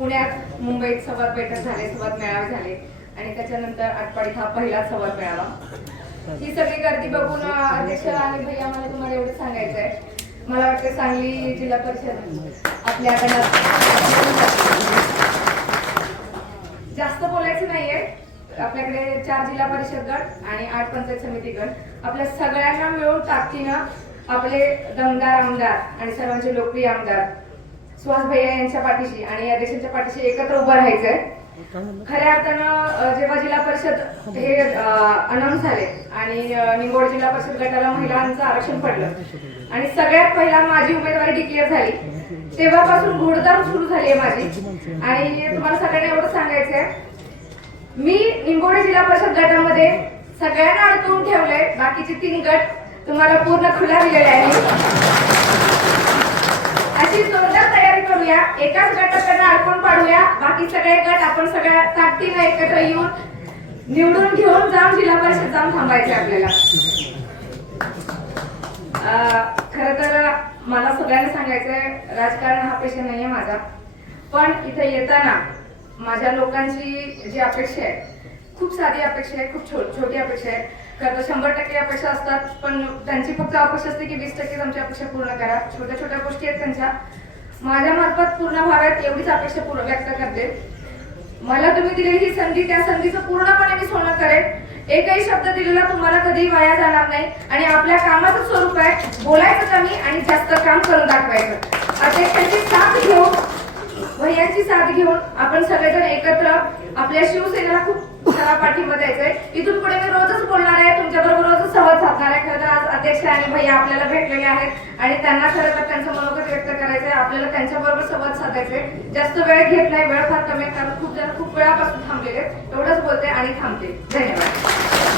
पुण्यात मुंबईत संवाद बैठक झाले संवाद मेळावे झाले आणि त्याच्यानंतर आटपाडीत हा पहिला संवाद मेळावा. ही सगळी गर्दी बघून अध्यक्ष आणि भैया मला तुम्हाला एवढं सांगायचं आहे मला वाटतं सांगली जिल्हा परिषद आपल्या जास्त बोलायचं नाहीये. आपल्याकडे चार जिल्हा परिषद गट आणि आठ पंचायत समिती गट आपल्या सगळ्यांना मिळून ताकदीनं आपले दमदार आमदार आणि सर्वांचे लोकप्रिय आमदार सुहास भैया यांच्या पाठीशी आणि या देशाच्या पाठीशी एकत्र उभं राहायचंय. खऱ्या अर्थानं जेव्हा जिल्हा परिषद हे अनाऊन्स झाले आणि अ, निंगोड जिल्हा परिषद गटाला महिलांचं आरक्षण पडलं आणि सगळ्यात पहिला माझी उमेदवारी डिक्लेअर झाली. तेव्हापासून घोडदार सुरू झाली आहे माझी. आणि तुम्हाला सगळ्यांना एवढं सांगायचं आहे मी निंबोडे जिल्हा परिषद गटामध्ये सगळ्यांना अडकवून ठेवलंय. बाकीचे तीन गट तुम्हाला पूर्ण खुला दिलेले आहे अशी जोरदार करूया एकाच गटाकडनं अडकून पाडूया. बाकी सगळे गट आपण सगळ्या ताकदीनं एकत्र येऊन निवडून घेऊन जाऊन जिल्हा परिषद जाऊन थांबायचे आपल्याला. खर तर मला सगळ्यांना सांगायचंय राजकारण हा पेशा नाहीये माझा. पण इथे येताना माझ्या लोकांची जी अपेक्षा आहे खूप साधी अपेक्षा आहे खूप छो- छोटी अपेक्षा आहे. खरं तर शंभर टक्के अपेक्षा असतात पण त्यांची फक्त अपेक्षा असते की वीस टक्के आमची अपेक्षा पूर्ण करा. छोट्या छोट्या गोष्टी आहेत त्यांच्या. माझ्या मार्फत पूर्ण व्हाव्यात एवढीच अपेक्षा पूर्ण व्यक्त करते. मला तुम्ही दिलेली ही संधी त्या संधीचं पूर्णपणे मी सोनं करेन. एकही शब्द दिलेला तुम्हाला कधी वाया जाणार नाही. आणि आपल्या कामाचं स्वरूप आहे बोलायचं कमी आणि जास्त काम करून दाखवायचं. अध्यक्षांची साथ घेऊन भैयांची साथ घेऊन आपण सगळेजण एकत्र आपल्या शिवसेनेला खूप सारा पाठिंबा द्यायचा आहे इथून पुढे मी रोजच बोलणार आहे तुमच्या बरोबर रोजच संवाद साधणार आहे खरं तर आज भैया आपल्याला भेटलेले आहेत आणि त्यांना खरं तर त्यांचं मनोगत व्यक्त करायचं आहे आपल्याला त्यांच्या बरोबर संवाद साधायचा आहे जास्त वेळ घेत नाही वेळ फार कमी कारण खूप जण खूप वेळापासून थांबलेले एवढंच बोलते आणि थांबते. धन्यवाद.